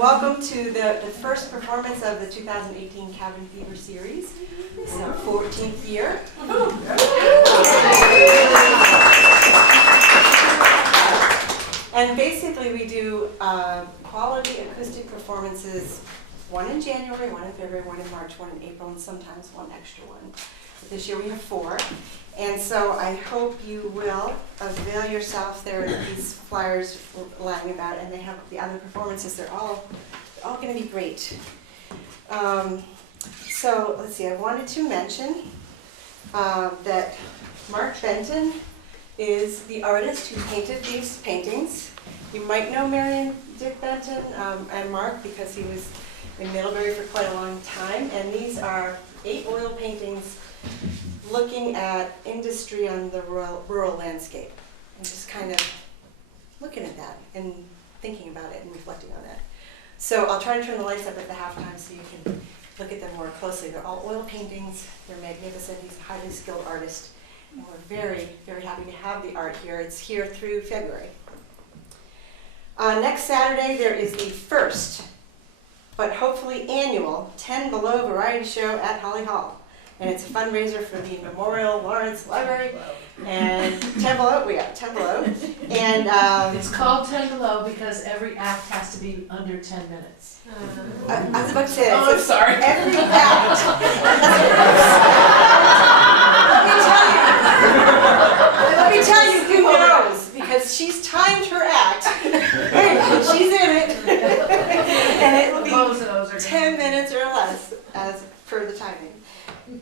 Welcome to the first performance of the 2018 Cabin Fever series. It's our 14th year. And basically we do quality acoustic performances, one in January, one in February, one in March, one in April, and sometimes one extra one. But this year we have 4. And so I hope you will avail yourself. There are these flyers lying about, and they have the other performances. They're all going to be great. So let's see, I wanted to mention that Mark Benton is the artist who painted these paintings. You might know Marion Dick Benton and Mark because he was in Middlebury for quite a long time. And these are 8 oil paintings looking at industry on the rural landscape and just kind of looking at that and thinking about it and reflecting on that. So I'll try to turn the lights up at the halftime so you can look at them more closely. They're all oil paintings. They're magnificent. He's a highly skilled artist. And we're very, very happy to have the art here. It's here through February. Next Saturday there is the first, but hopefully annual, 10 Below variety show at Holly Hall. And it's a fundraiser for the Memorial Lawrence Library. And 10 Below, we got 10 Below. And it's called 10 Below because every act has to be under 10 minutes. I was about to say that. Oh, I'm sorry. Every act. Let me tell you who knows, because she's timed her act. And she's in it. And it will be 10 minutes or less as per the timing.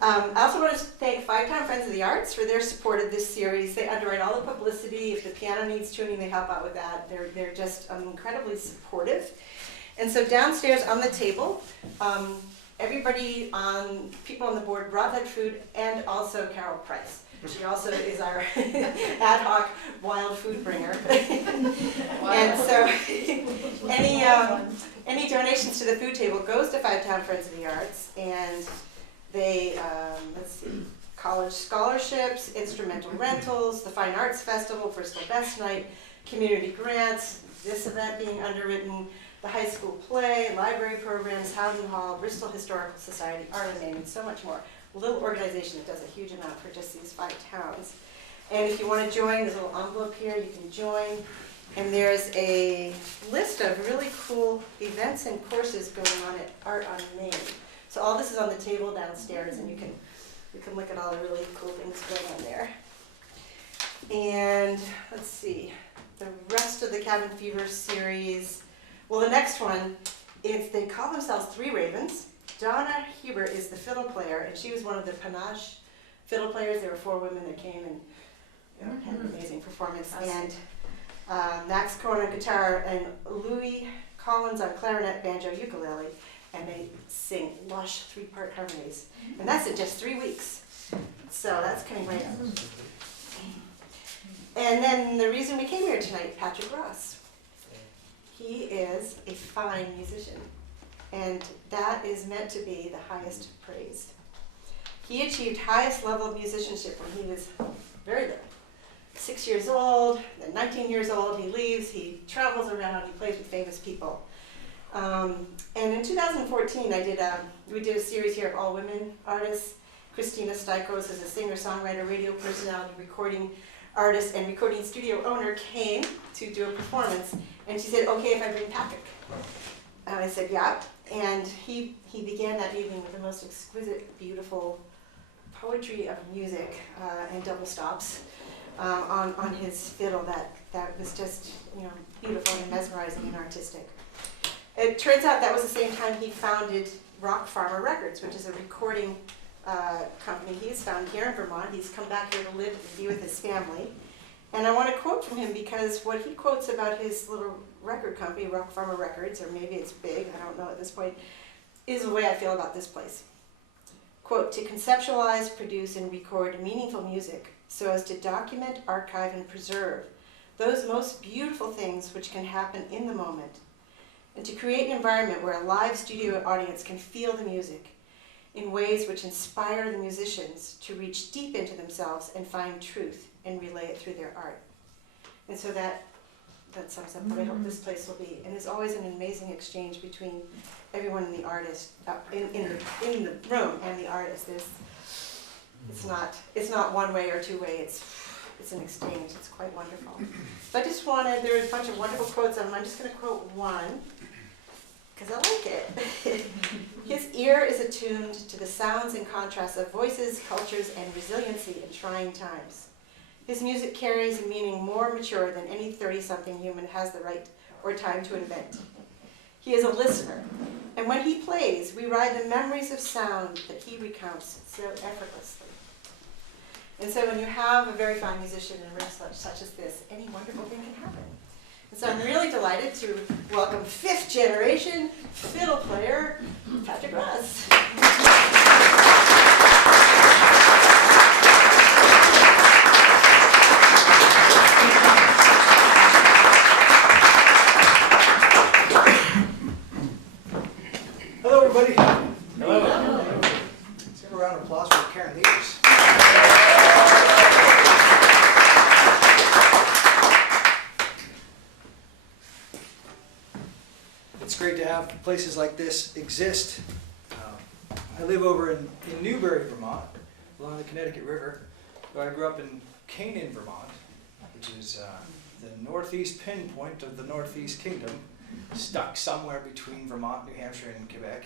I also want to thank Five Time Friends of the Arts for their support of this series. They underwrite all the publicity. If the piano needs tuning, they help out with that. They're just incredibly supportive. And so downstairs on the table, people on the board brought that food, and also Carol Price. She also is our ad hoc wild food bringer. And so any donations to the food table goes to Five Town Friends of the Arts, and they, college scholarships, instrumental rentals, the Fine Arts Festival, Bristol Best Night, community grants, this event being underwritten, the high school play, library programs, Howden Hall, Bristol Historical Society, Art and Maine, and so much more. A little organization that does a huge amount for just these 5 towns. And if you want to join, there's a little envelope here, you can join. And there's a list of really cool events and courses going on at Art on Maine. So all this is on the table downstairs, and you can look at all the really cool things going on there. And let's see, the rest of the Cabin Fever series. Well, the next one is, they call themselves 3 Ravens. Donna Hebert is the fiddle player, and she was one of the Panache fiddle players. There were 4 women that came and had an amazing performance. And Max Cohen on guitar, and Louis Collins on clarinet, banjo, ukulele. And they sing lush 3-part harmonies. And that's in just 3 weeks. So that's coming right up. And then the reason we came here tonight, Patrick Ross. He is a fine musician. And that is meant to be the highest praise. He achieved highest level of musicianship when he was very little. 6 years old, then 19 years old, he leaves, he travels around, he plays with famous people. And in 2014, we did a series here of all women artists. Christina Stikos is a singer-songwriter, radio personality, recording artist, and recording studio owner, came to do a performance. And she said, okay, if I bring Patrick. And I said, yeah. And he began that evening with the most exquisite, beautiful poetry of music and double stops on his fiddle that was just beautiful and mesmerizing and artistic. It turns out that was the same time he founded Rock Farmer Records, which is a recording company he's found here in Vermont. He's come back here to live and be with his family. And I want to quote from him, because what he quotes about his little record company, Rock Farmer Records, or maybe it's big, I don't know at this point, is the way I feel about this place. Quote, to conceptualize, produce, and record meaningful music so as to document, archive, and preserve those most beautiful things which can happen in the moment, and to create an environment where a live studio audience can feel the music in ways which inspire the musicians to reach deep into themselves and find truth and relay it through their art. And so that that sums up what I hope this place will be. And there's always an amazing exchange between everyone and the artist, in the room and the artist. It's not one way or two way, it's an exchange. It's quite wonderful. So I just wanted, there are a bunch of wonderful quotes of him. I'm just going to quote one, because I like it. His ear is attuned to the sounds and contrasts of voices, cultures, and resiliency in trying times. His music carries a meaning more mature than any 30-something human has the right or time to invent. He is a listener, and when he plays, we ride the memories of sound that he recounts so effortlessly. And so when you have a very fine musician in a room such as this, any wonderful thing can happen. And so I'm really delighted to welcome 5th generation fiddle player, Patrick Russ. Hello, everybody. Hello. Let's give a round of applause for Karen Leaders. It's great to have places like this exist. I live over in Newbury, Vermont, along the Connecticut River. I grew up in Canaan, Vermont, which is the northeast pinpoint of the Northeast Kingdom, stuck somewhere between Vermont, New Hampshire, and Quebec.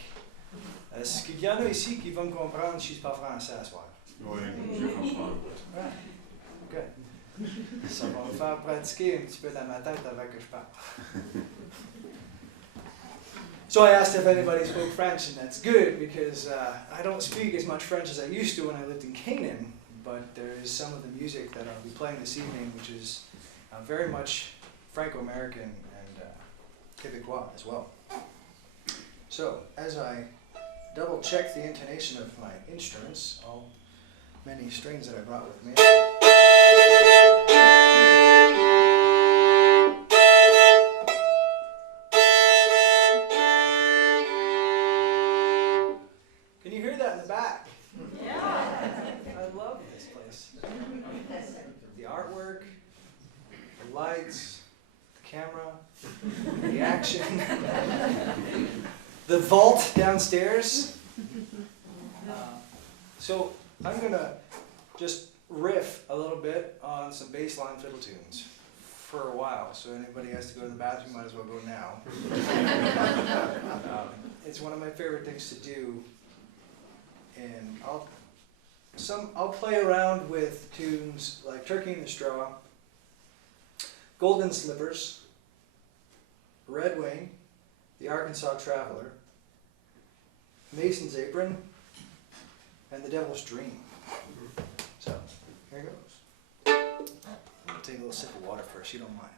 Est-ce qu'il y en a ici qui vont me comprendre si je parle français à soir? Oui, je comprends. Right. Good. Ça va me faire pratiquer un petit peu dans ma tête avant que je parle. So I asked if anybody spoke French, and that's good because I don't speak as much French as I used to when I lived in Canaan, but there is some of the music that I'll be playing this evening which is very much Franco-American and Quebecois as well. So, as I double check the intonation of my instruments, all many strings that I brought with me. Can you hear that in the back? Yeah. I love this place. The artwork, the lights, the camera, the action, the vault downstairs. So I'm going to just riff a little bit on some bassline fiddle tunes for a while. So anybody has to go to the bathroom, might as well go now. It's one of my favorite things to do. And I'll play around with tunes like Turkey in the Straw, Golden Slippers, Red Wing, The Arkansas Traveler, Mason's Apron, and The Devil's Dream. So, here goes. I'll take a little sip of water first, you don't mind.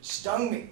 Stung me.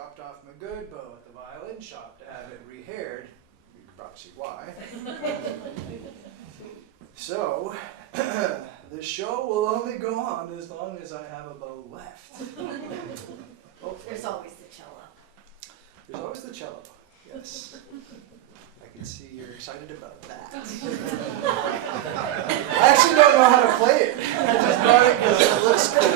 dropped off my good bow at the violin shop to have it rehaired. You can probably see why. So, the show will only go on as long as I have a bow left. There's always the cello. There's always the cello, yes. I can see you're excited about that. I actually don't know how to play it. I just bought it because it looks cool.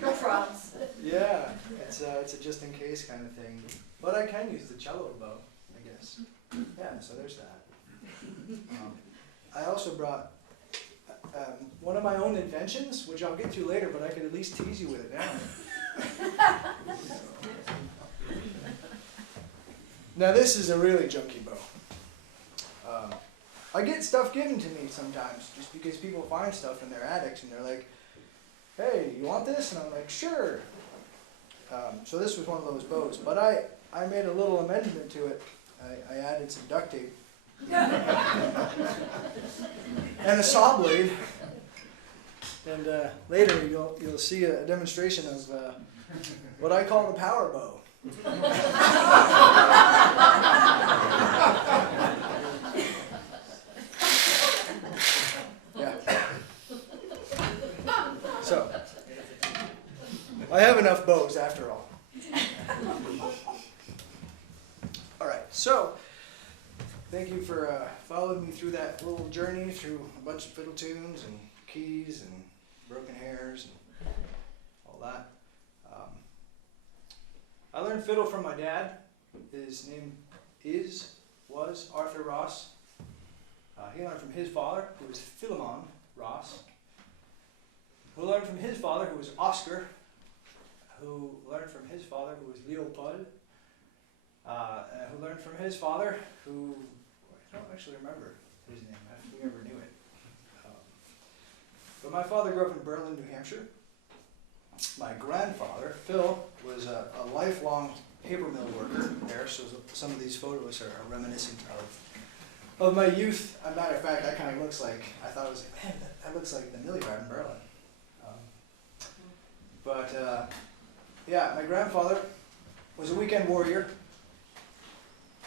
No problems. Yeah, it's a just in case kind of thing. But I can use the cello bow, I guess. Yeah, so there's that. I also brought one of my own inventions, which I'll get to later, but I could at least tease you with it now. Now this is a really junky bow. I get stuff given to me sometimes, just because people find stuff in their attics and they're like, hey, you want this? And I'm like, sure. So this was one of those bows, but I made a little amendment to it. I added some duct tape. And a saw blade. And later you'll see a demonstration of what I call the power bow. Yeah. So I have enough bows after all. All right, so thank you for following me through that little journey through a bunch of fiddle tunes and keys and broken hairs and all that. I learned fiddle from my dad. His name was Arthur Ross. He learned from his father, who was Philemon Ross, who learned from his father, who was Oscar, who learned from his father, who was Leopold, who learned from his father, who, I don't actually remember his name, if we ever knew it. But my father grew up in Berlin, New Hampshire. My grandfather, Phil, was a lifelong paper mill worker there, so some of these photos are reminiscent of my youth. As a matter of fact, that kind of looks like, I thought it was like, man, that looks like the mill yard in Berlin. Yeah, my grandfather was a weekend warrior,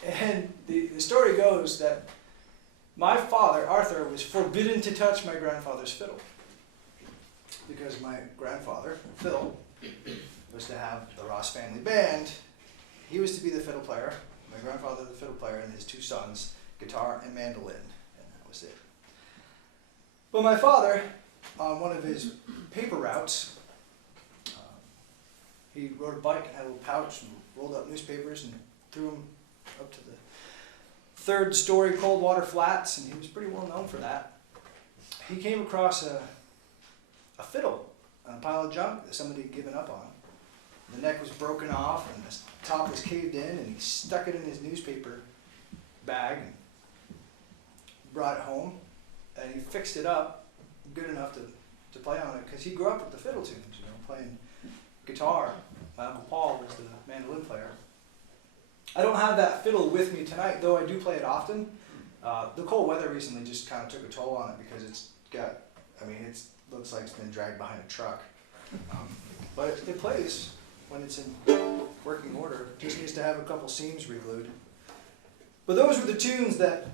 and the story goes that my father, Arthur, was forbidden to touch my grandfather's fiddle, because my grandfather, Fiddle, was to have the Ross family band. He was to be the fiddle player, my grandfather the fiddle player, and his two sons, guitar and mandolin, and that was it. But my father, on one of his paper routes, he rode a bike and had a little pouch and rolled up newspapers and threw them up to the third-story Coldwater Flats, and he was pretty well known for that. He came across a fiddle on a pile of junk that somebody had given up on. The neck was broken off and the top was caved in, and he stuck it in his newspaper bag and brought it home, and he fixed it up good enough to play on it, because he grew up with the fiddle tunes, playing guitar. My Uncle Paul was the mandolin player. I don't have that fiddle with me tonight, though I do play it often. The cold weather recently just kind of took a toll on it, because it's got, it looks like it's been dragged behind a truck. But it plays when it's in working order. It just needs to have a couple seams re-glued. But those were the tunes that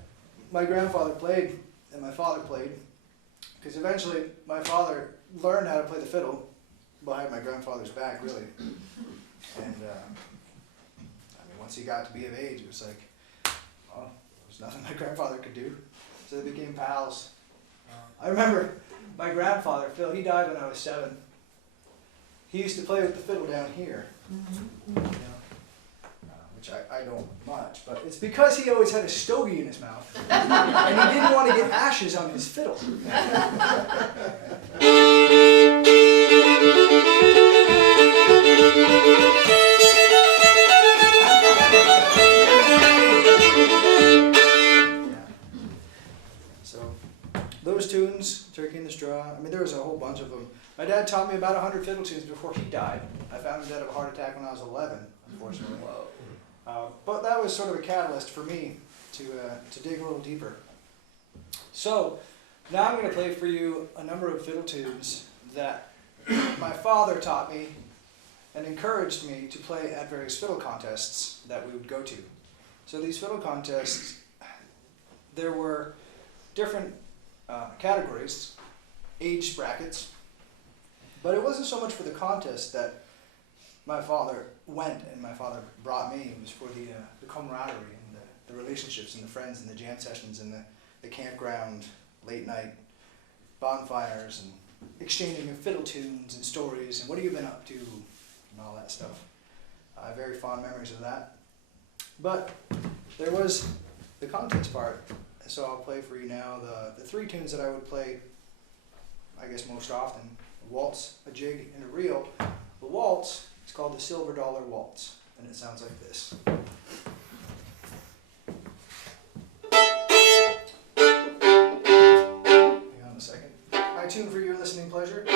my grandfather played and my father played, because eventually my father learned how to play the fiddle behind my grandfather's back, really. And once he got to be of age, it was like, well, there was nothing my grandfather could do. So they became pals. I remember my grandfather, Phil, he died when I was 7. He used to play with the fiddle down here, which I don't much, but it's because he always had a stogie in his mouth, and he didn't want to get ashes on his fiddle. So those tunes, Turkey in the Straw, there was a whole bunch of them. My dad taught me about 100 fiddle tunes before he died. I found him dead of a heart attack when I was 11, unfortunately. But that was sort of a catalyst for me to dig a little deeper. So now I'm going to play for you a number of fiddle tunes that my father taught me and encouraged me to play at various fiddle contests that we would go to. So these fiddle contests, there were different categories, age brackets, but it wasn't so much for the contest that my father went and my father brought me. It was for the camaraderie and the relationships and the friends and the jam sessions and the campground, late night bonfires and exchanging of fiddle tunes and stories and what have you been up to and all that stuff. I have very fond memories of that. But there was the contest part, so I'll play for you now the three tunes that I would play, I guess most often: a waltz, a jig, and a reel. The waltz is called the Silver Dollar Waltz, and it sounds like this. Hang on a second. I tune for your listening pleasure.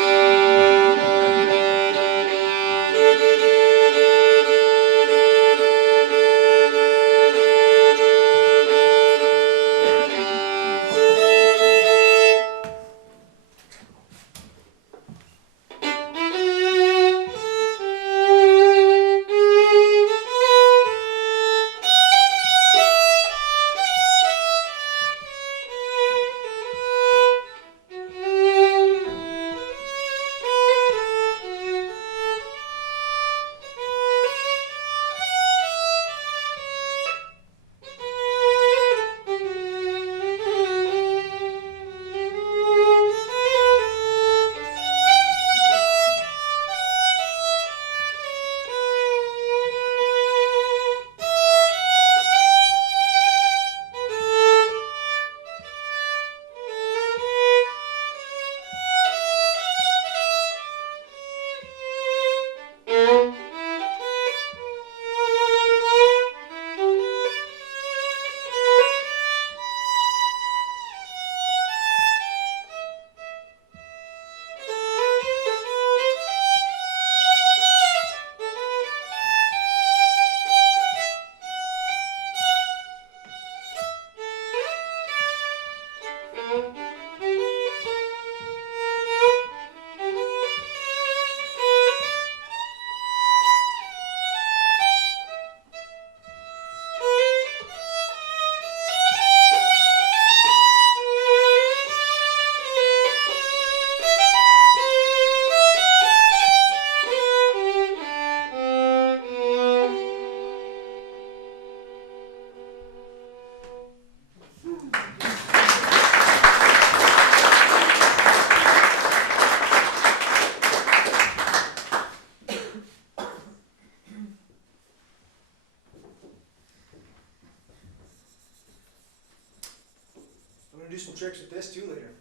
Do some tricks with this too later.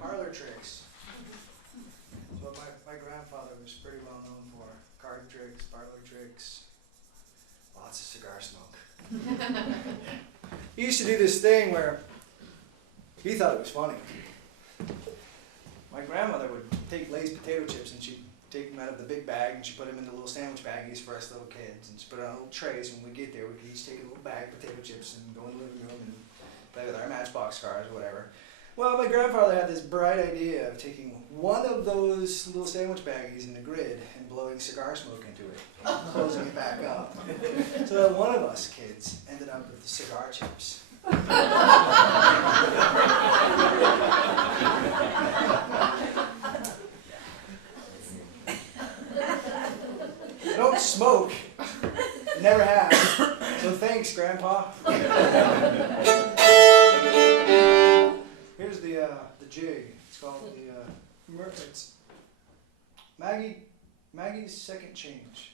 Parlor tricks. So my grandfather was pretty well known for card tricks, parlor tricks, lots of cigar smoke. He used to do this thing where he thought it was funny. My grandmother would take Lay's potato chips and she'd take them out of the big bag and she'd put them in the little sandwich baggies for us little kids, and she'd put it on little trays. When we get there, we could each take a little bag of potato chips and go in the living room and play with our Matchbox cars or whatever. Well, my grandfather had this bright idea of taking one of those little sandwich baggies in the grid and blowing cigar smoke into it, closing it back up, so that one of us kids ended up with the cigar chips. I don't smoke, never have, so thanks, Grandpa. Here's the jig. It's called it's Maggie's Second Change.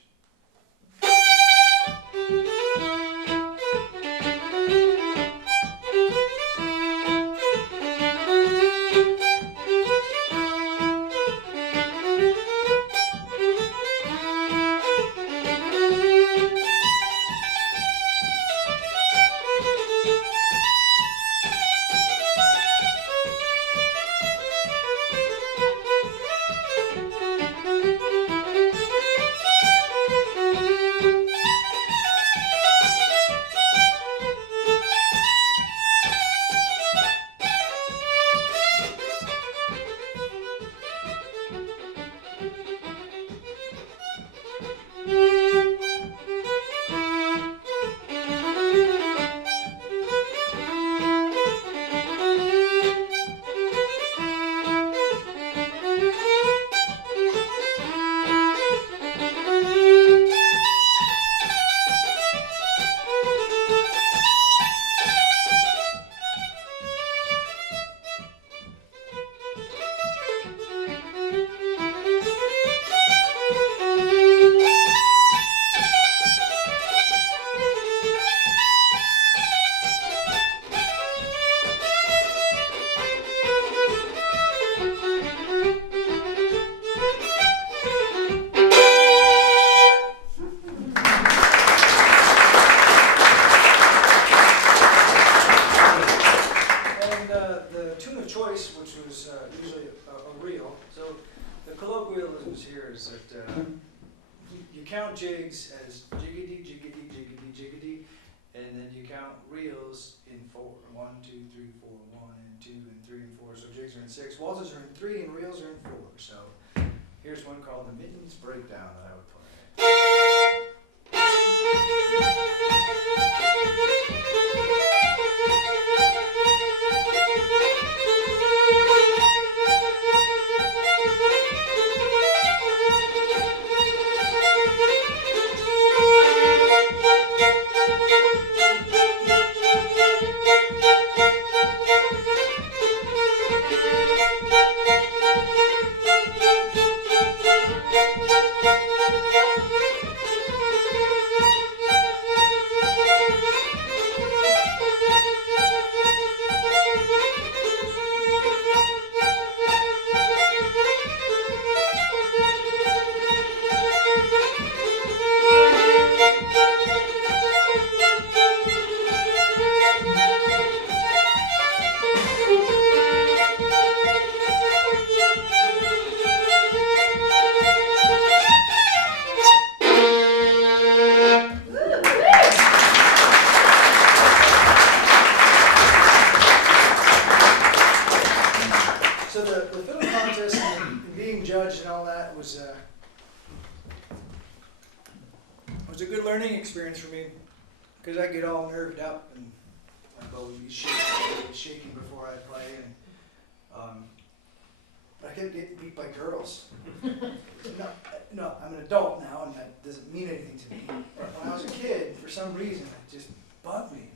6, waltzes are in 3, and reels are in 4. So here's one called the Mittens Breakdown that I would play. So the fiddle contest and being judged and all that was a good learning experience for me, because I get all nerved up and my bow would be shaking before I play, and but I kept getting beat by girls. No, I'm an adult now, and that doesn't mean anything to me. But when I was a kid, for some reason, it just bugged me,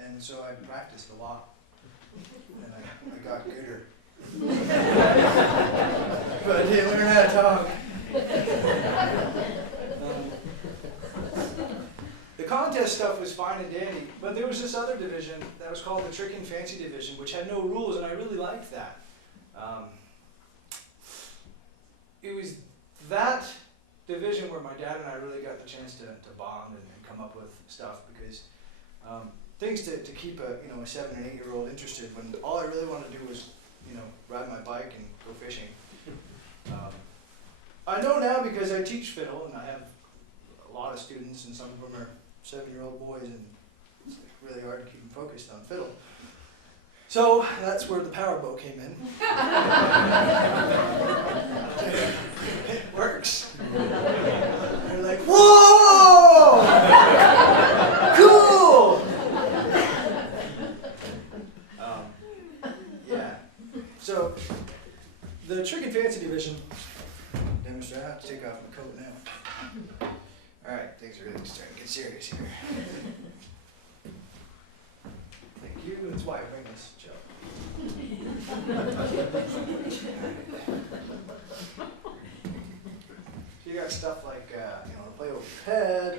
and so I practiced a lot, and I got gooder. But I didn't learn how to talk. The contest stuff was fine and dandy, but there was this other division that was called the Trick and Fancy division, which had no rules, and I really liked that. It was that division where my dad and I really got the chance to bond and come up with stuff, because things to keep a 7 and 8-year-old interested when all I really wanted to do was ride my bike and go fishing. I know now because I teach fiddle, and I have a lot of students, and some of them are 7-year-old boys, and it's really hard to keep them focused on fiddle. So that's where the power bow came in. It works. They're like, whoa! Cool! Yeah. So the Trick and Fancy division, demonstrate. I have to take off my coat now. All right, things are really starting to get serious here. Thank you. That's why I bring this joke. So you got stuff like play over your head.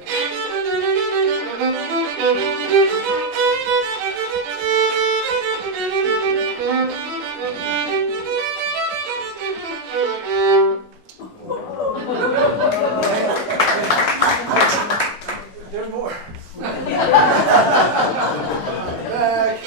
There's more. Back.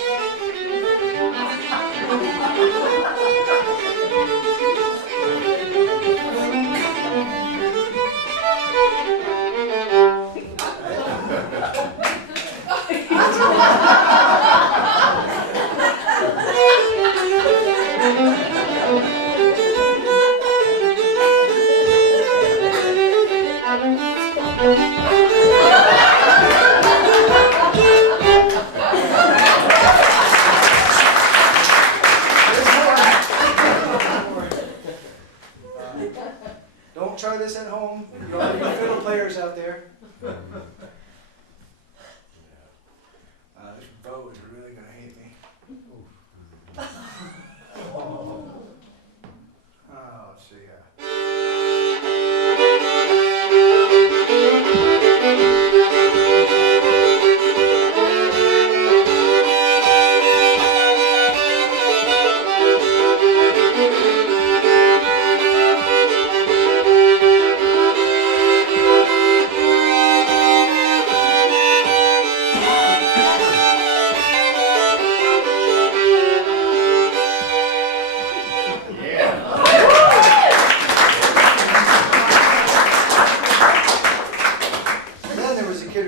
Don't try this at home. You all you fiddle players out there. This bow is really going to hate me. Let's see.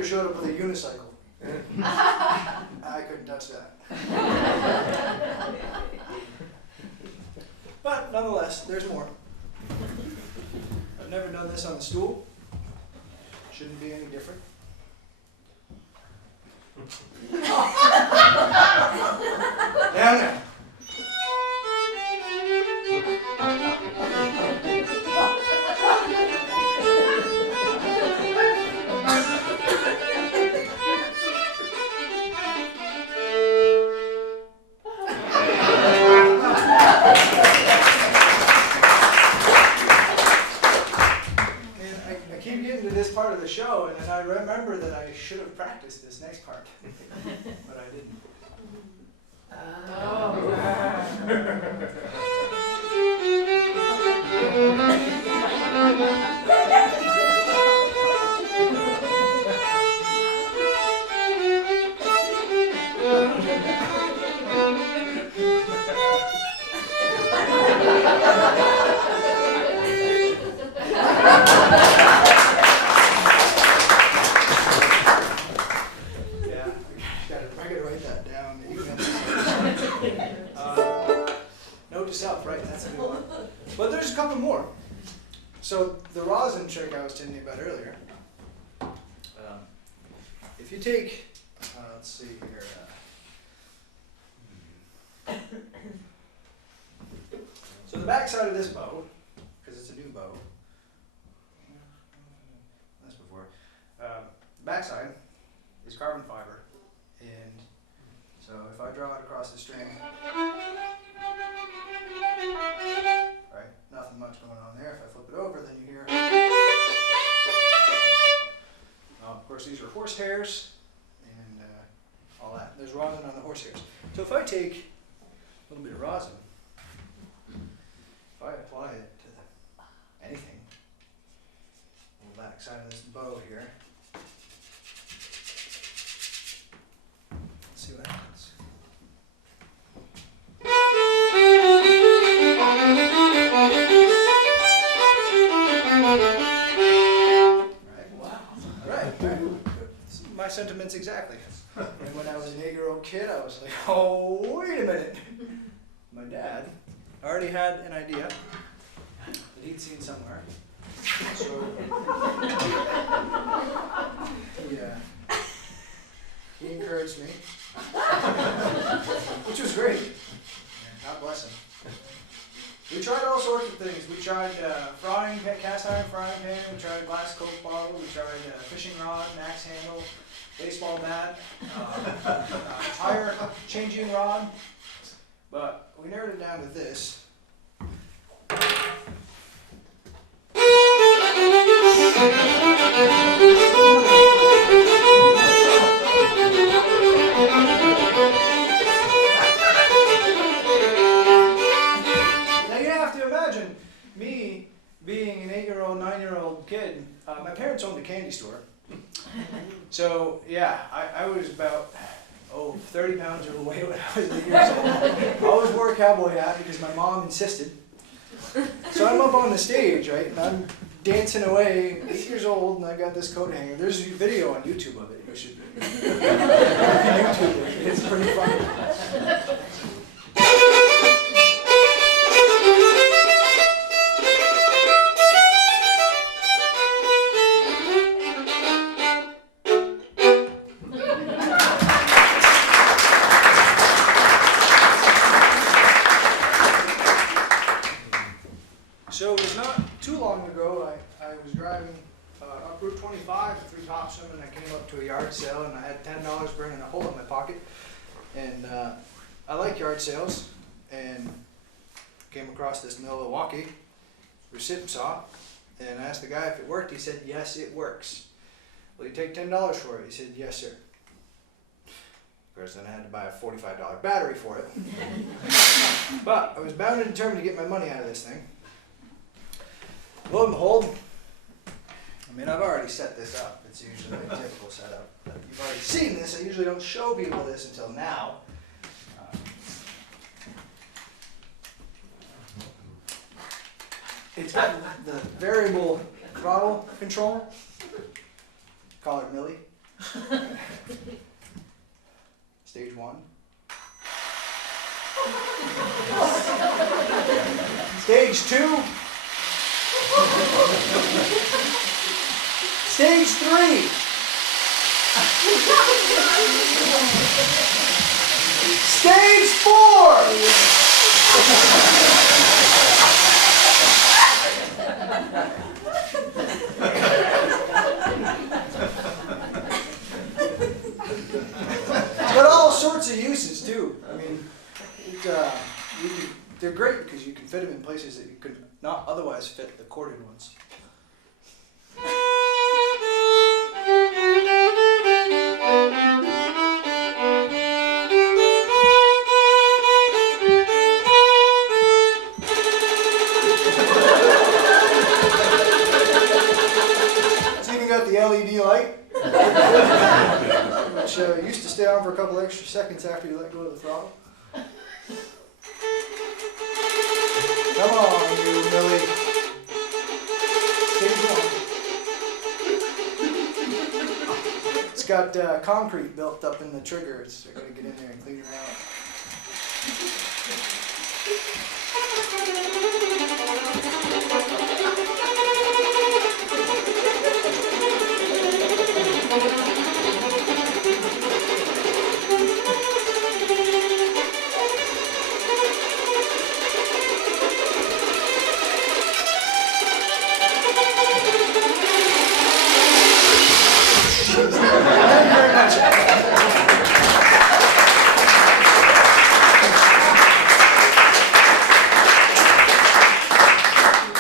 Showed up with a unicycle. I couldn't touch that. But nonetheless, there's more. I've never done this on the stool. Shouldn't be any different. Now, now. Part of the show, and then I remember that I should have practiced this next part, but I didn't. Note to self, right? That's a good one. But there's a couple more. So the rosin trick I was telling you about earlier. If you take, let's see here. So the back side of this bow, because it's a new bow. That's before. Back side is carbon fiber, and so if I draw it across the string, right, nothing much going on there. If I flip it over, then you hear. Of course, these are horse hairs, and all that. There's rosin on the horse hairs. So if I take a little bit of rosin, if I apply it to anything, on the back side of this bow here, let's see what happens. Right. My sentiments exactly. And when I was an 8-year-old kid, I was like, oh, wait a minute. My dad already had an idea that he'd seen somewhere. So, yeah, he encouraged me, which was great. God bless him. We tried all sorts of things. We tried cast iron frying pan. We tried glass Coke bottle. We tried fishing rod, axe handle, baseball bat, tire changing rod. But we narrowed it down to this. Me being an 8-year-old, 9-year-old kid, my parents owned a candy store. So yeah, I was about 30 pounds overweight when I was 8 years old. I always wore a cowboy hat because my mom insisted. So I'm up on the stage, right, and I'm dancing away, 8 years old, and I got this coat hanger. There's a video on YouTube of it. You should YouTube it. It's pretty funny. So it was not too long ago, I was driving up Route 25 through Topsham, and I came up to a yard sale, and I had $10 burning a hole in my pocket. And I like yard sales, and came across this Milwaukee recip saw, and I asked the guy if it worked. He said, yes, it works. Will you take $10 for it? He said, yes, sir. Of course, then I had to buy a $45 battery for it. But I was bound and determined to get my money out of this thing. Lo and behold, I mean, I've already set this up. It's usually a typical setup. You've already seen this. I usually don't show people this until now. It's got the variable throttle control. Call her Millie. Stage 1. Stage 2. Stage 3. Stage 4. It's got all sorts of uses too. I mean, they're great because you can fit them in places that you could not otherwise fit the corded ones. It's even got the LED light, which used to stay on for a couple extra seconds after you let go of the throttle. Come on, you Millie. Stage 1. It's got concrete built up in the trigger. They're going to get in there and clean it out.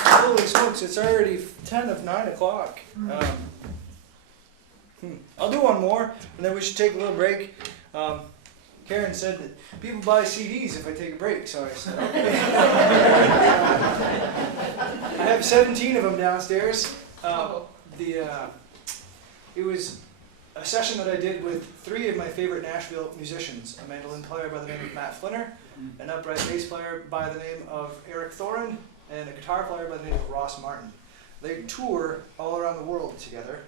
Holy smokes, it's already 10 of 9 o'clock. I'll do one more, and then we should take a little break. Karen said that people buy CDs if I take a break, so I said, okay. I have 17 of them downstairs. It was a session that I did with 3 of my favorite Nashville musicians, a mandolin player by the name of Matt Flinner, an upright bass player by the name of Eric Thorin, and a guitar player by the name of Ross Martin. They tour all around the world together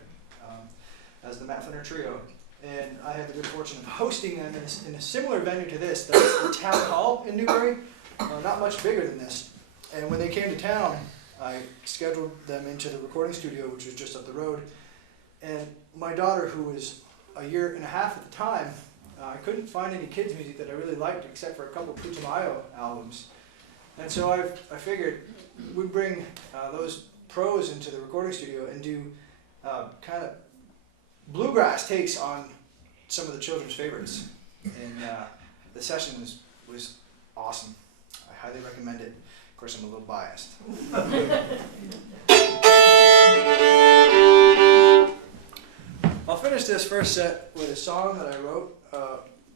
as the Matt Flinner Trio, and I had the good fortune of hosting them in a similar venue to this, the Town Hall in Newbury, not much bigger than this. And when they came to town, I scheduled them into the recording studio, which was just up the road. And my daughter, who was a year and a half at the time, I couldn't find any kids' music that I really liked except for a couple of Putumayo albums. And so I figured we'd bring those pros into the recording studio and do kind of bluegrass takes on some of the children's favorites. And the session was awesome. I highly recommend it. Of course, I'm a little biased. I'll finish this first set with a song that I wrote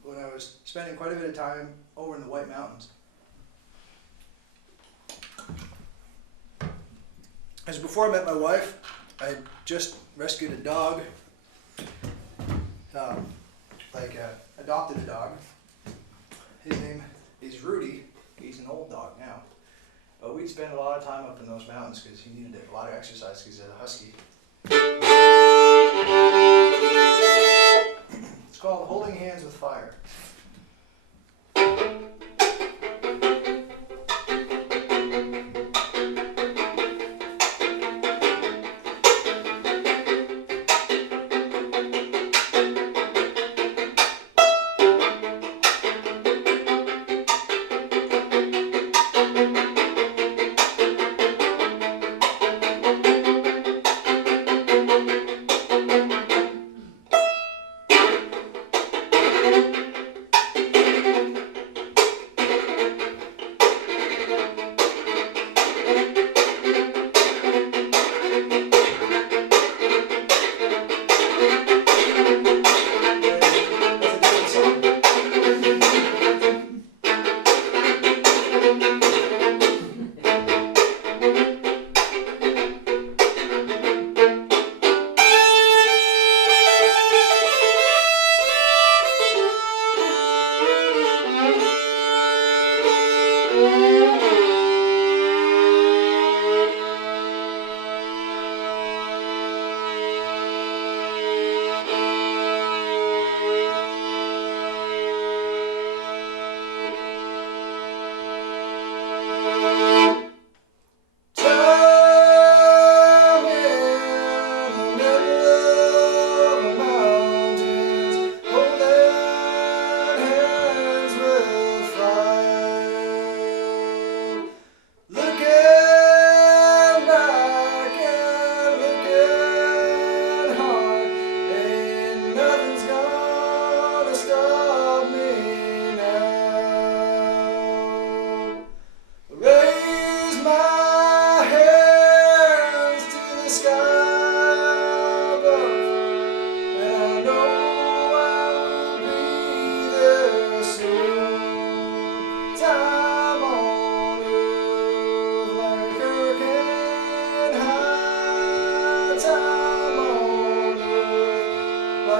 when I was spending quite a bit of time over in the White Mountains. As before I met my wife, I had just rescued a dog, adopted a dog. His name is Rudy. He's an old dog now. But we'd spend a lot of time up in those mountains because he needed a lot of exercise because he's a husky. It's called Holding Hands with Fire.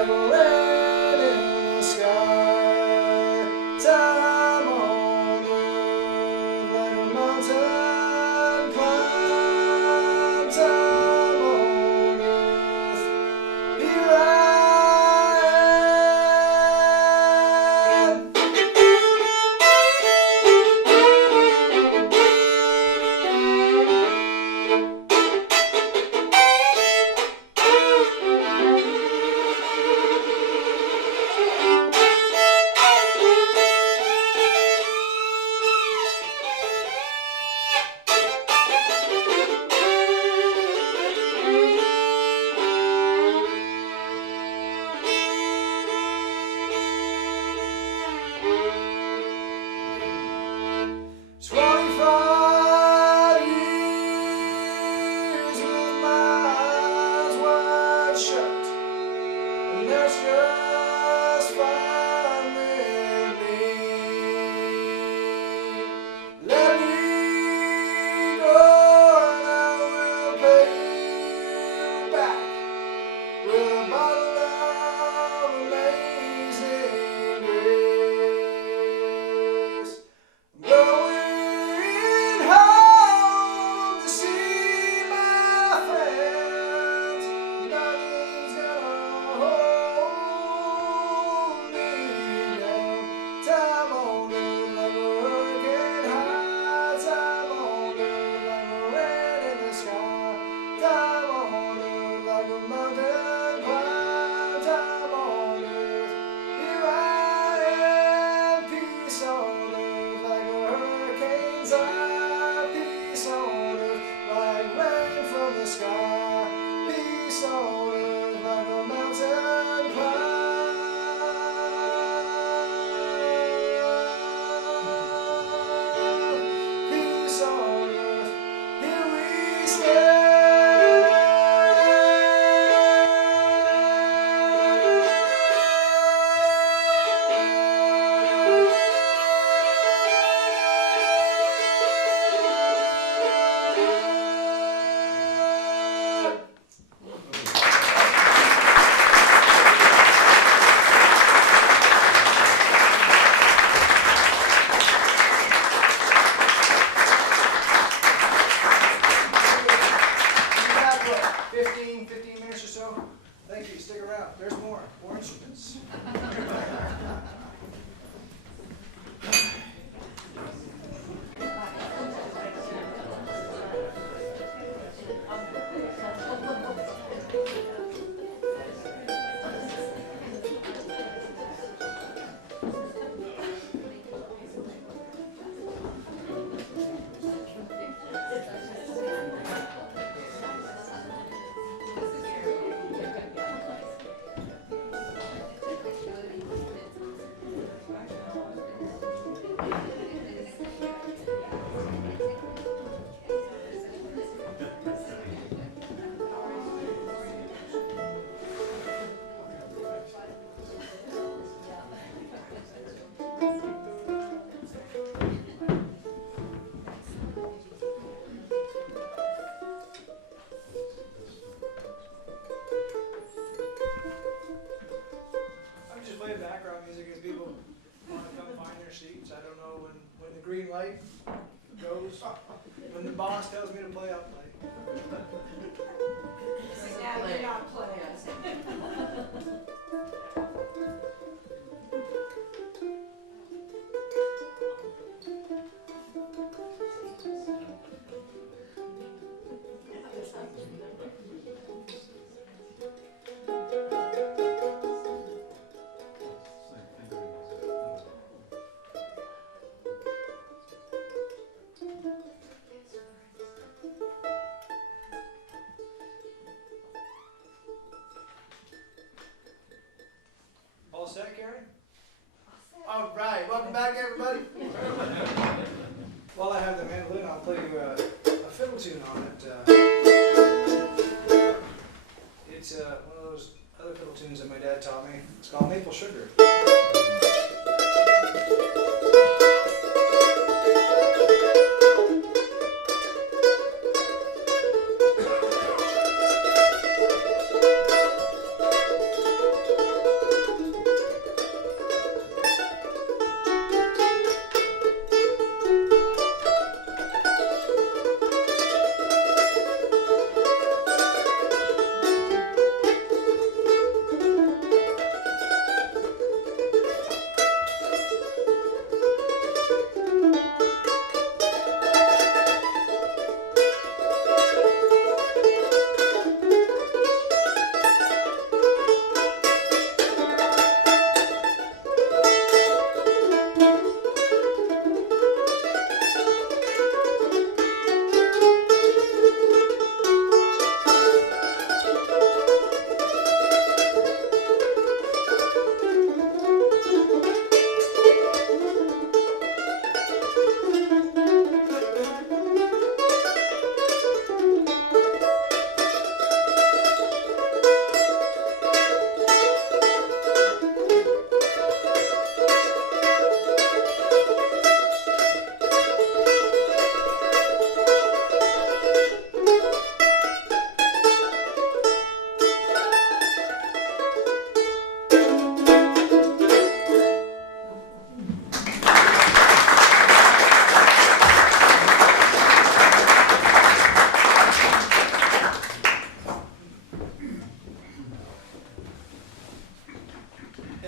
like rain in the sky. Time on earth like a mountain climb. Time on earth, here I am. Green light goes. When the boss tells me to play, I'll play. Now you're not playing. All set, Karen? All right, welcome back, everybody. While I have the mandolin, I'll play you a fiddle tune on it. It's one of those other fiddle tunes that my dad taught me. It's called Maple Sugar.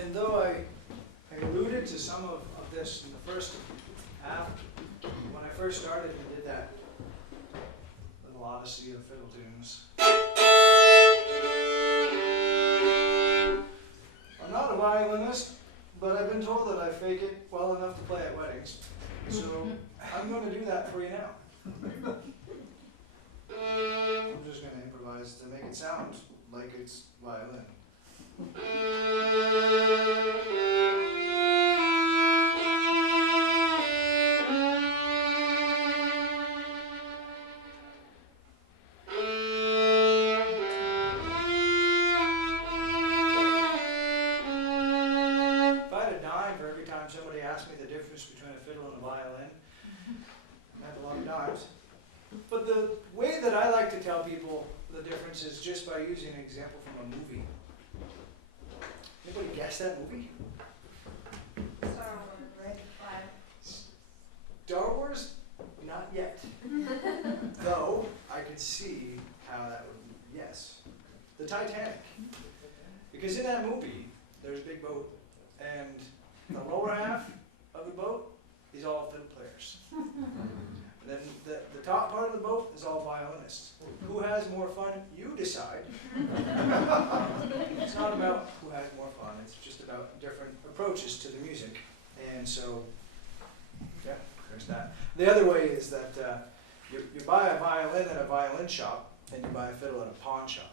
And though I alluded to some of this in the first half, when I first started and did that little odyssey of fiddle tunes, I'm not a violinist, but I've been told that I fake it well enough to play at weddings. So I'm going to do that for you now. I'm just going to improvise to make it sound like it's violin. If I had a dime for every time somebody asked me the difference between a fiddle and a violin, I'd have a lot of dimes. But the way that I like to tell people the difference is just by using an example from a movie. Anybody guess that movie? Star Wars? Not yet. Though I could see how that would, yes. The Titanic. Because in that movie, there's a big boat, and the lower half of the boat is all fiddle players. And then the top part of the boat is all violinists. Who has more fun? You decide. It's not about who has more fun, it's just about different approaches to the music. And so, yeah, there's that. The other way is that you buy a violin at a violin shop, and you buy a fiddle at a pawn shop.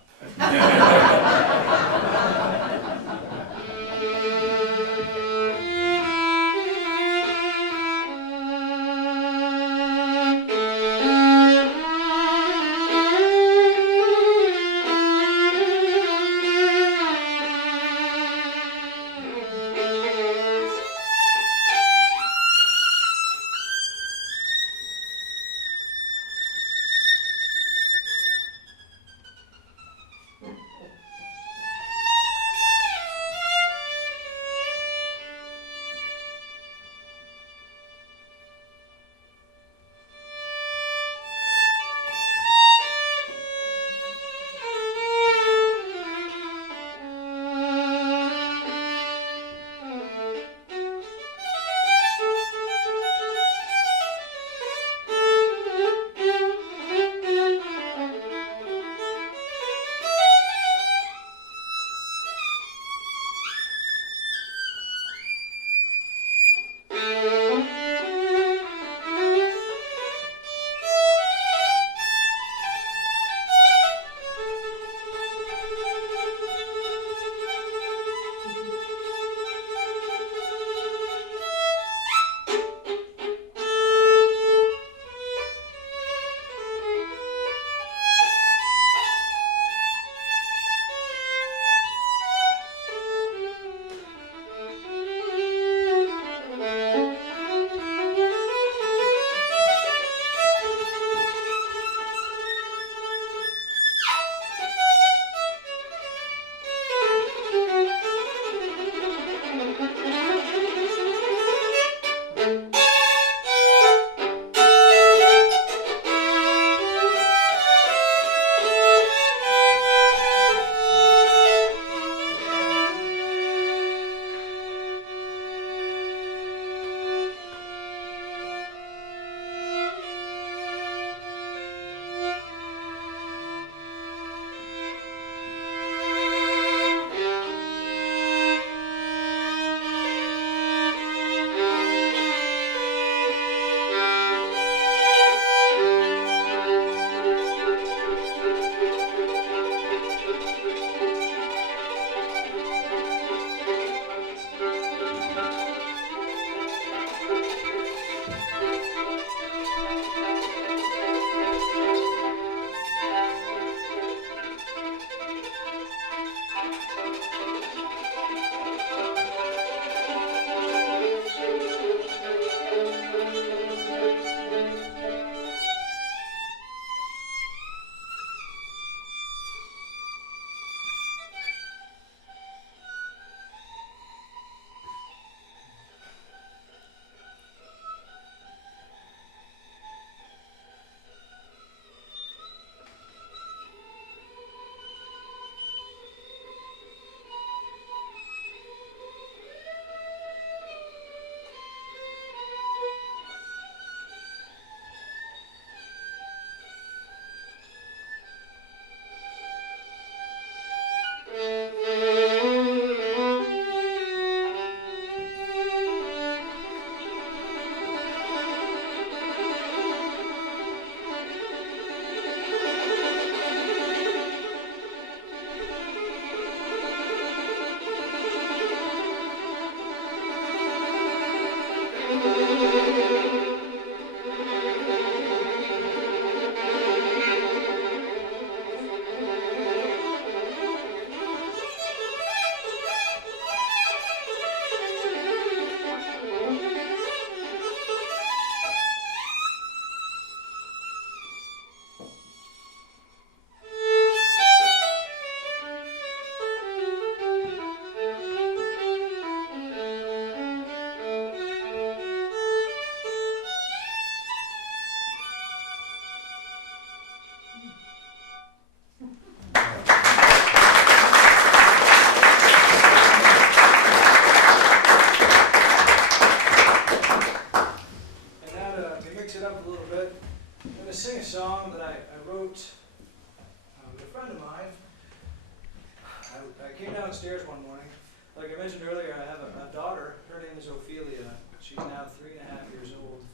like I mentioned earlier, I have a daughter. Her name is Ophelia. She's now 3.5 years old.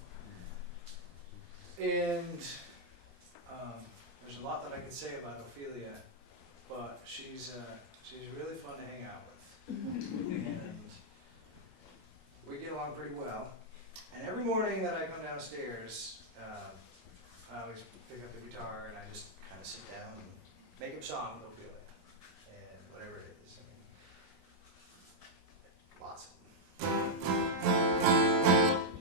And there's a lot that I could say about Ophelia, but she's really fun to hang out with. And we get along pretty well. And every morning that I come downstairs, I always pick up the guitar and I just kind of sit down and make a song with Ophelia. And whatever it is. I mean, lots of them.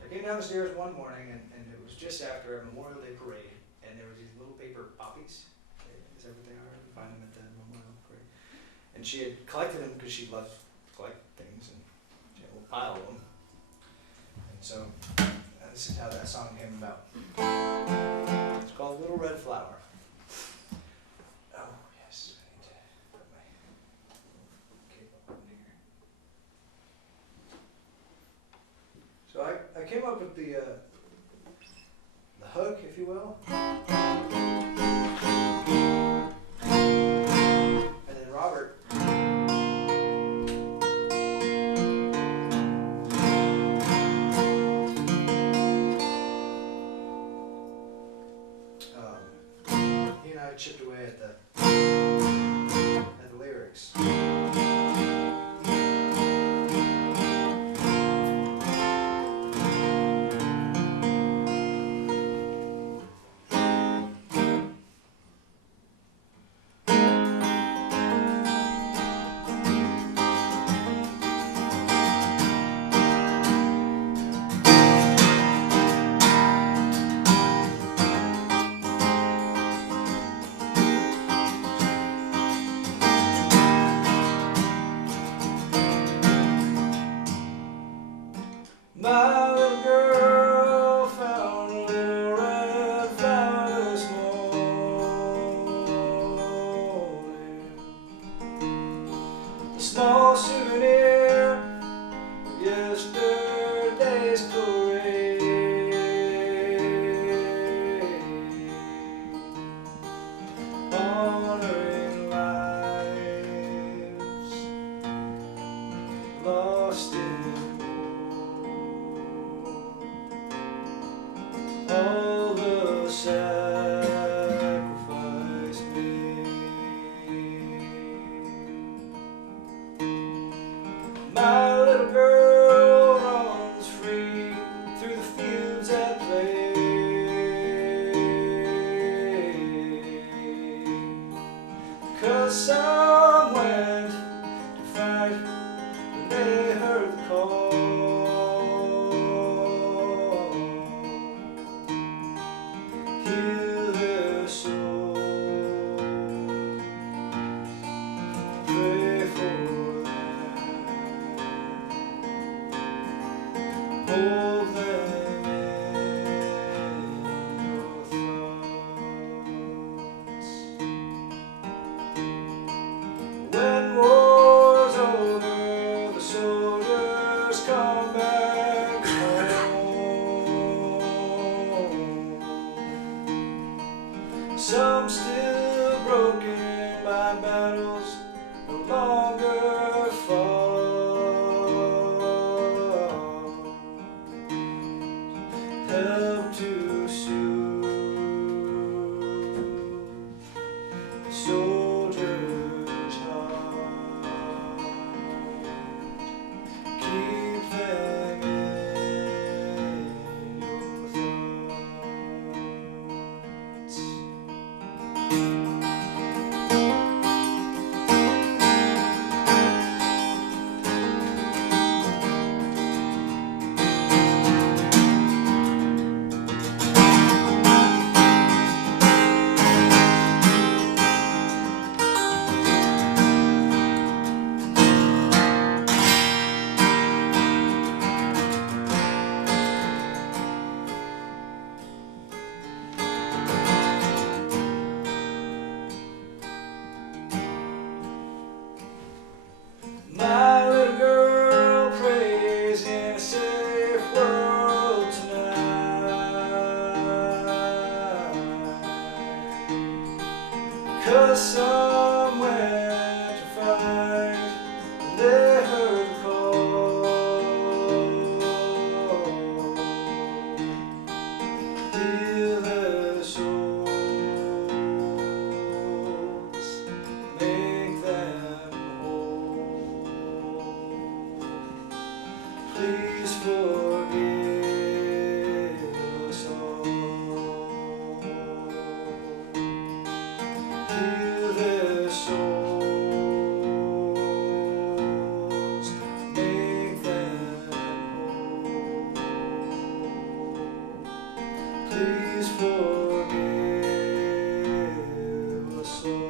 I came downstairs one morning and it was just after a Memorial Day parade. And there was these little paper poppies. Is that what they are? You find them at the Memorial Parade. And she had collected them because she loves to collect things. And she had a little pile of them. And so this is how that song came about. It's called Little Red Flower. Oh, yes, I need to put my cape up in here. So I came up with the hook, if you will. And then Robert he and I chipped away at the lyrics. My little girl found a little red flower this morning. A small souvenir of yesterday's parade. Honoring lives lost in all the sacrifice made. My little girl runs free through the fields at play. 'Cause some went to fight when they heard the call. Heal their soul, pray for them, hold them in your thoughts. When war's over, the soldiers come back home. Some still broken by battles no longer fought. Help to soothe the soldier's heart. Keep them in your thoughts. My little girl prays in a safe world tonight. 'Cause some went to fight when they heard Please forgive us all. Heal their souls, make them whole. Please forgive us all.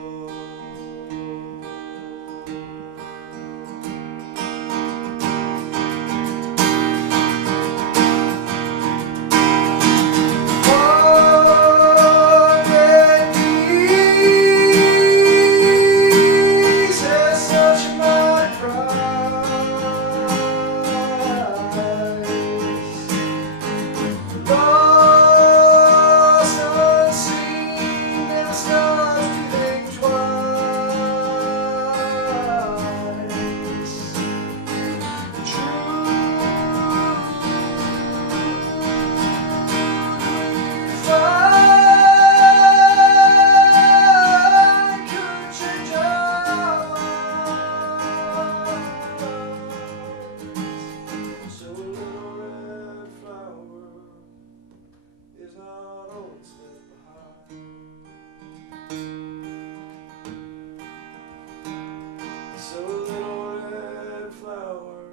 So little red flower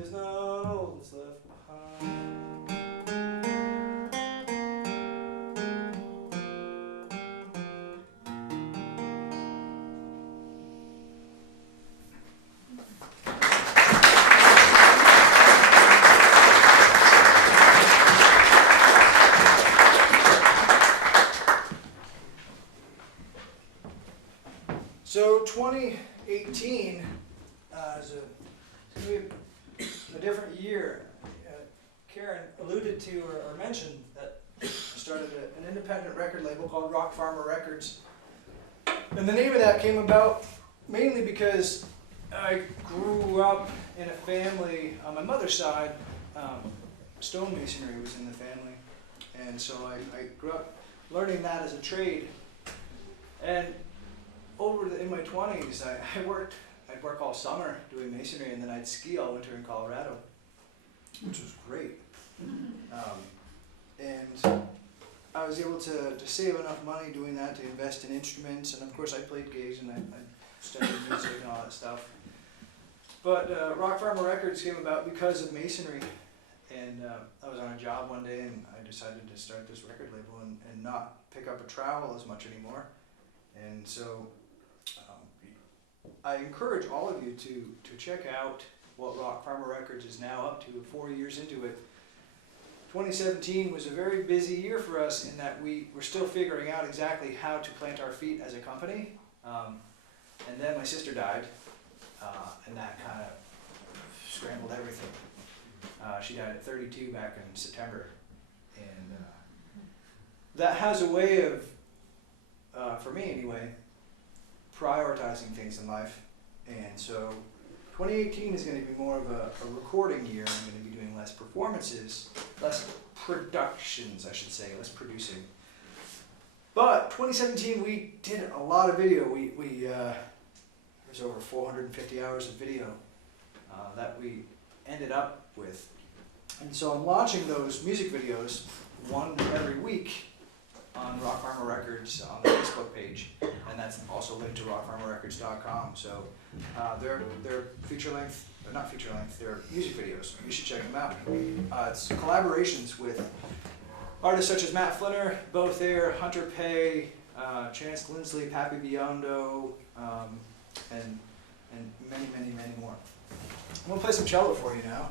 is not all that's left behind. So 2018 is a different year. Karen alluded to or mentioned that I started an independent record label called Rock Farmer Records. And the name of that came about mainly because I grew up in a family, on my mother's side, stonemasonry was in the family. And so I grew up learning that as a trade. And in my 20s, I'd work all summer doing masonry, and then I'd ski all winter in Colorado, which was great. And I was able to save enough money doing that to invest in instruments, and of course I played gigs and I studied music and all that stuff. But Rock Farmer Records came about because of masonry, and I was on a job one day and I decided to start this record label and not pick up a trowel as much anymore. And so I encourage all of you to check out what Rock Farmer Records is now up to 4 years into it. 2017 was a very busy year for us in that we were still figuring out exactly how to plant our feet as a company. And then my sister died, and that kind of scrambled everything. She died at 32 back in September. And that has a way of, for me anyway, prioritizing things in life. And so 2018 is going to be more of a recording year. I'm going to be doing less performances, less productions, I should say, less producing. But 2017 we did a lot of video. There's over 450 hours of video that we ended up with. And so I'm launching those music videos one every week on Rock Farmer Records on the Facebook page, and that's also linked to rockfarmerrecords.com. So they're feature length, or not feature length, they're music videos. You should check them out. It's collaborations with artists such as Matt Flinner, Bo Thayer, Hunter Pay, Chance Lindsley, Pappy Biondo, and many, many, many more. I'm going to play some cello for you now.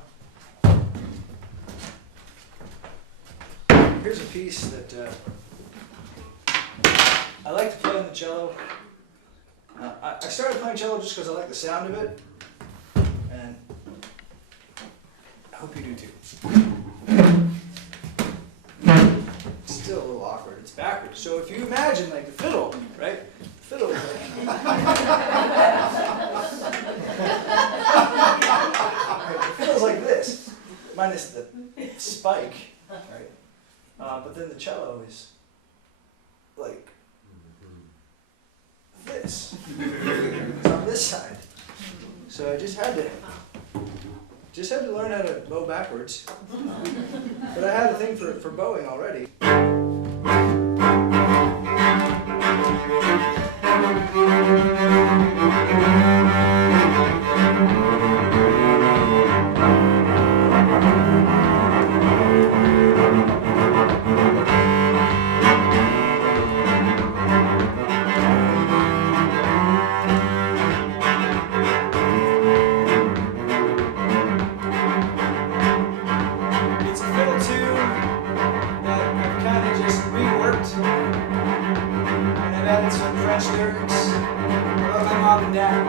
Here's a piece that I like to play on the cello. I started playing cello just because I like the sound of it, and I hope you do too. It's still a little awkward, it's backwards. So if you imagine like the fiddle, right? The fiddle is like the fiddle's like this, minus the spike, right? But then the cello is like this. It's on this side. So I just had to just had to learn how to bow backwards. But I had a thing for bowing already. It's a fiddle tune that I've kind of just reworked, and I've added some French lyrics about my mom and dad.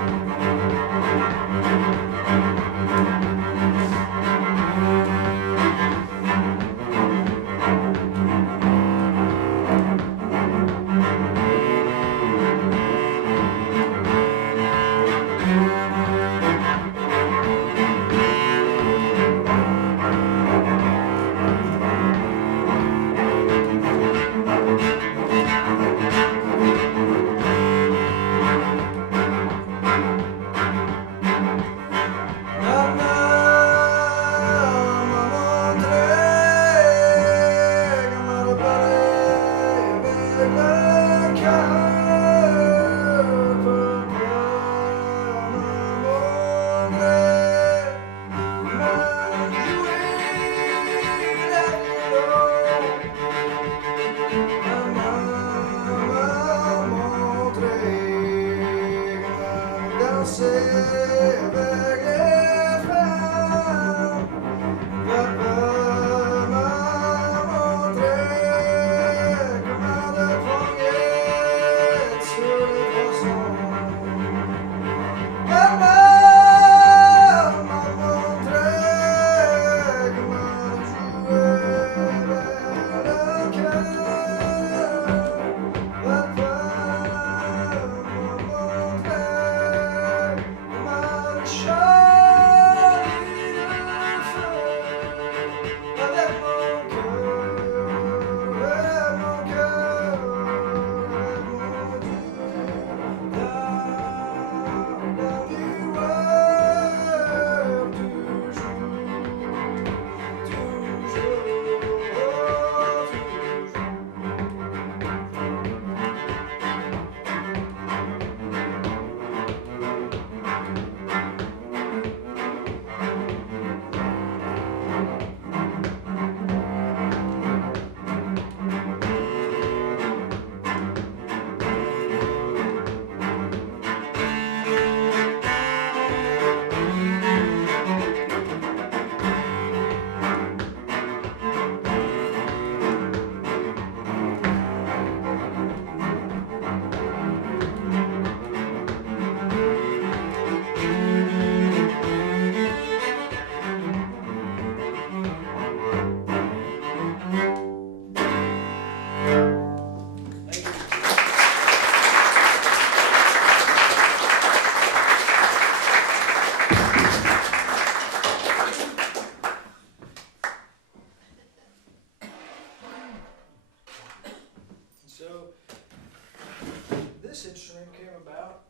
This instrument came about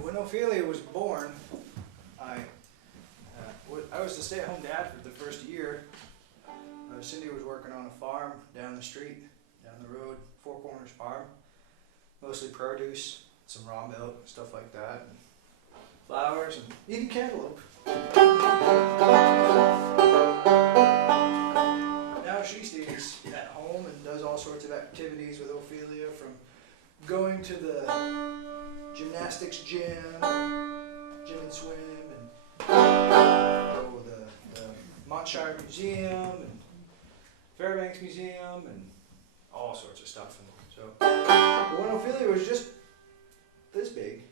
when Ophelia was born. I was the stay-at-home dad for the first year. Cindy was working on a farm down the street, down the road, Four Corners Farm. Mostly produce, some raw milk, stuff like that, and flowers, and eating cantaloupe. Now she stays at home and does all sorts of activities with Ophelia, from going to the gymnastics gym and swim, and the Montshire Museum, and Fairbanks Museum, and all sorts of stuff. And so, but when Ophelia was just this big,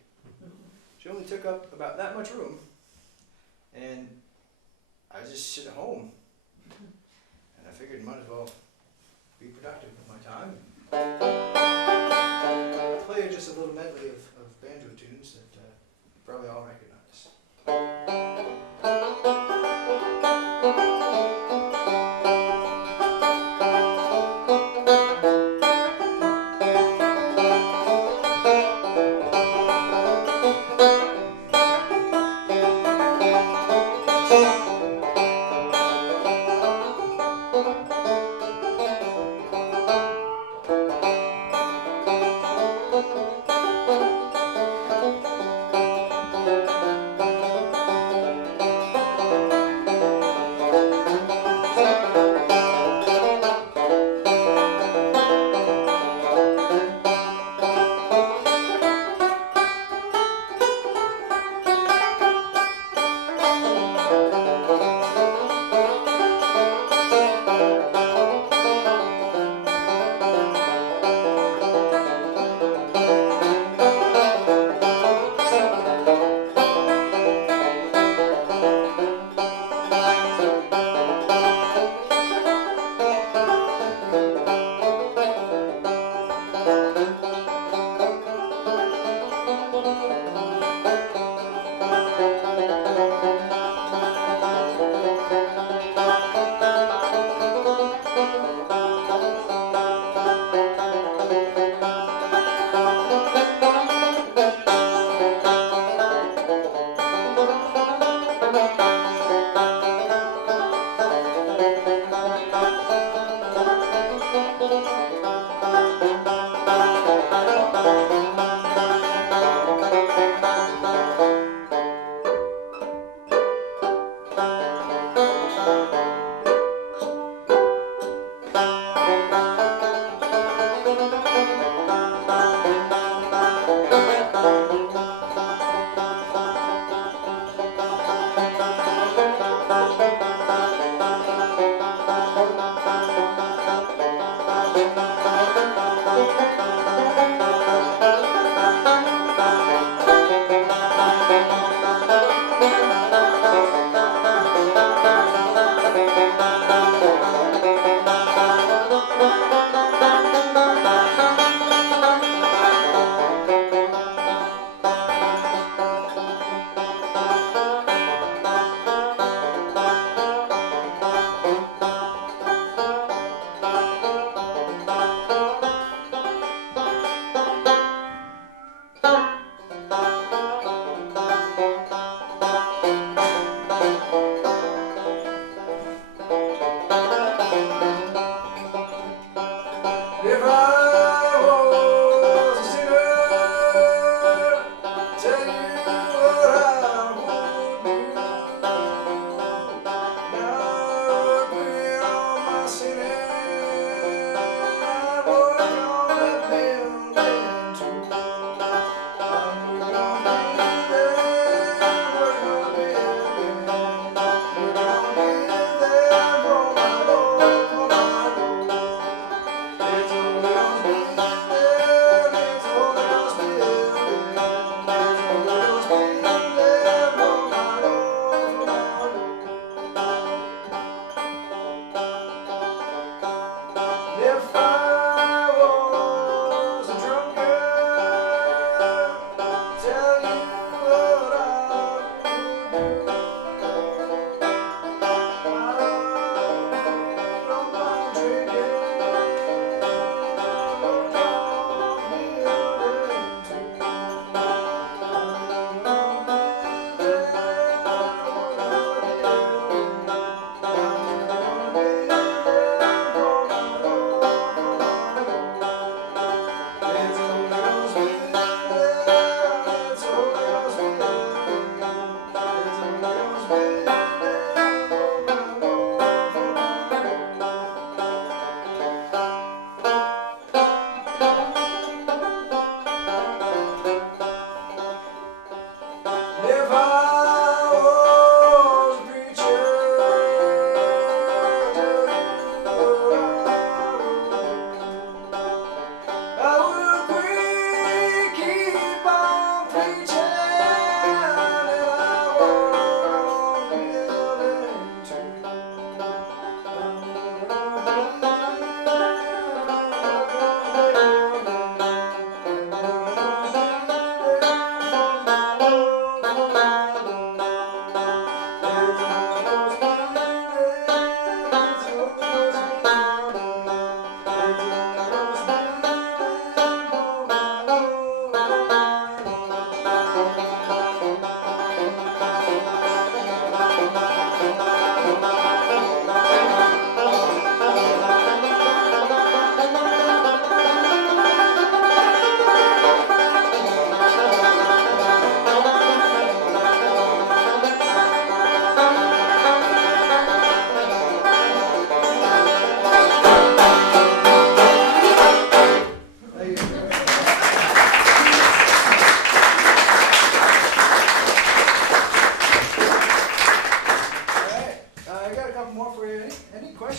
she only took up about that much room, and I just sit at home, and I figured might as well be productive with my time. I play just a little medley of banjo tunes that you probably all recognize.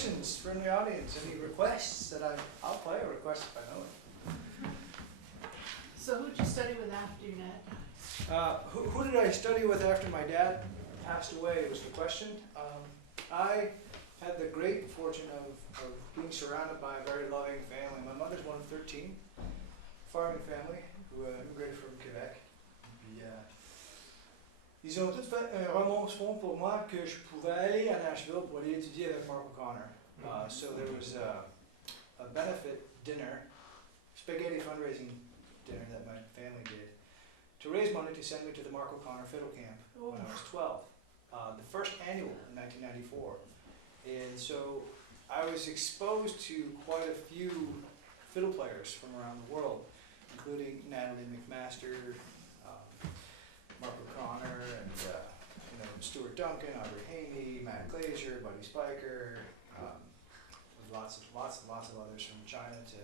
questions from the audience? Any requests that I'll play a request if I know it. So who'd you study with after your dad died? Who did I study with after my dad passed away was the question. I had the great fortune of being surrounded by a very loving family. My mother's one of 13, farming family, who immigrated from Quebec. Puis, ils ont tous fait un renoncement pour moi que je pouvais aller à Nashville pour aller étudier avec Mark O'Connor. So there was a benefit dinner, spaghetti fundraising dinner that my family did to raise money to send me to the Mark O'Connor Fiddle Camp when I was 12. The first annual in 1994. And so I was exposed to quite a few fiddle players from around the world, including Natalie McMaster, Mark O'Connor, and Stuart Duncan, Audrey Haney, Matt Glazier, Buddy Spiker, lots of others from China to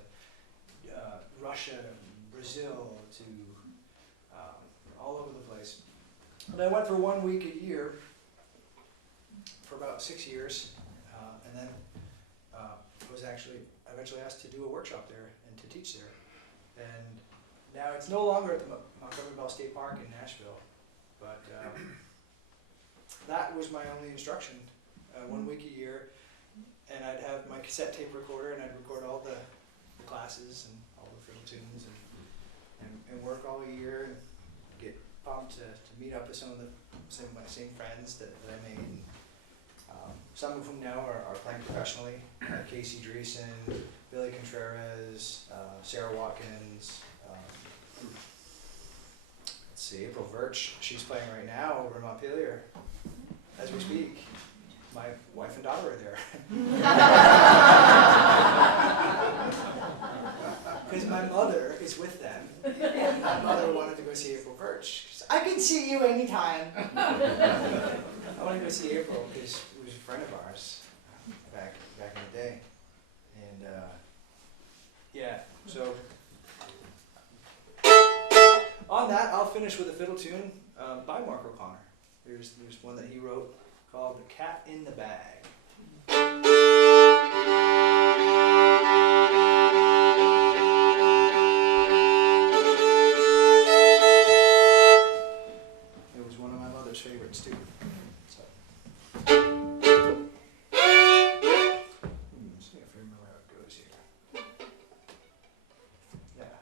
Russia, Brazil, to all over the place. And I went for 1 week a year for about 6 years, and then was actually eventually asked to do a workshop there and to teach there. And now it's no longer at the Montgomery Bell State Park in Nashville, but that was my only instruction, 1 week a year, and I'd have my cassette tape recorder and I'd record all the classes and all the fiddle tunes and work all year and get pumped to meet up with some of my same friends that I made. And, some of whom now are playing professionally, Casey Dreesen, Billy Contreras, Sarah Watkins, let's see, April Virch, she's playing right now over in Montpelier as we speak. My wife and daughter are there. Because my mother is with them. And my mother wanted to go see April Virch. She said, I can see you anytime. I want to go see April because she was a friend of ours back in the day. And yeah, so on that, I'll finish with a fiddle tune by Mark O'Connor. There's one that he wrote called The Cat in the Bag. It was one of my mother's favorites too. So. Let's see if I remember how it goes here. Yeah.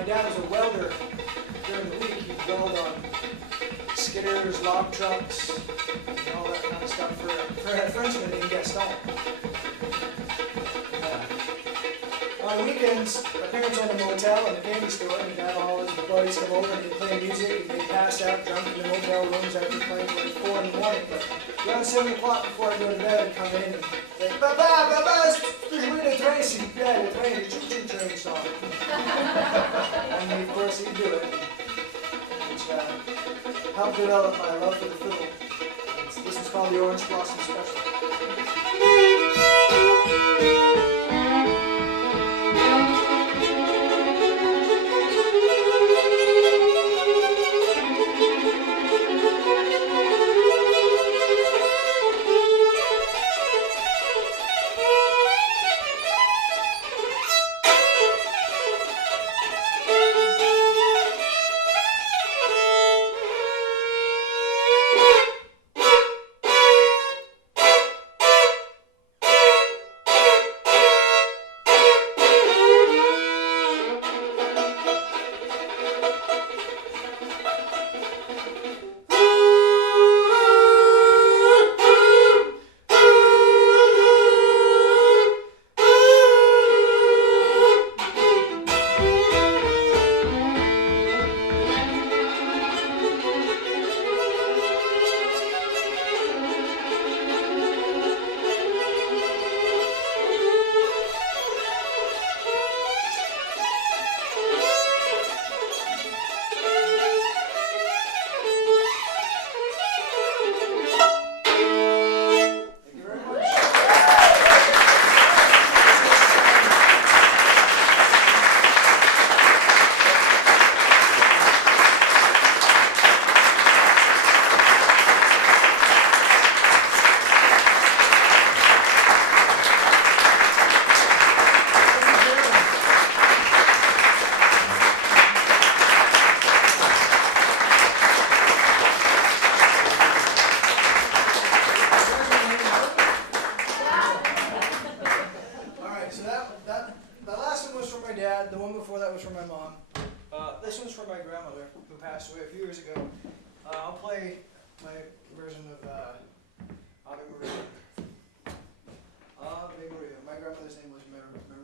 my dad was a welder during the week. He'd weld on skidders, log trucks, and all that kind of stuff for a Frenchman in Gaston. On weekends, my parents owned a motel and a candy store, and he'd have all his buddies come over and he'd play music, and they'd pass out drunk in the motel rooms after playing till like 4 in the morning. But around 7 o'clock before I go to bed, I'd come in and say, Papa, there's a train, yeah, the train, the choo-choo train song. And of course he'd do it, which helped develop my love for the fiddle. This was called the Orange Blossom Special. The one before that was for my mom. This one's for my grandmother, who passed away a few years ago. I'll play my version of Ave Maria. Ave Maria. My grandmother's name was Maria.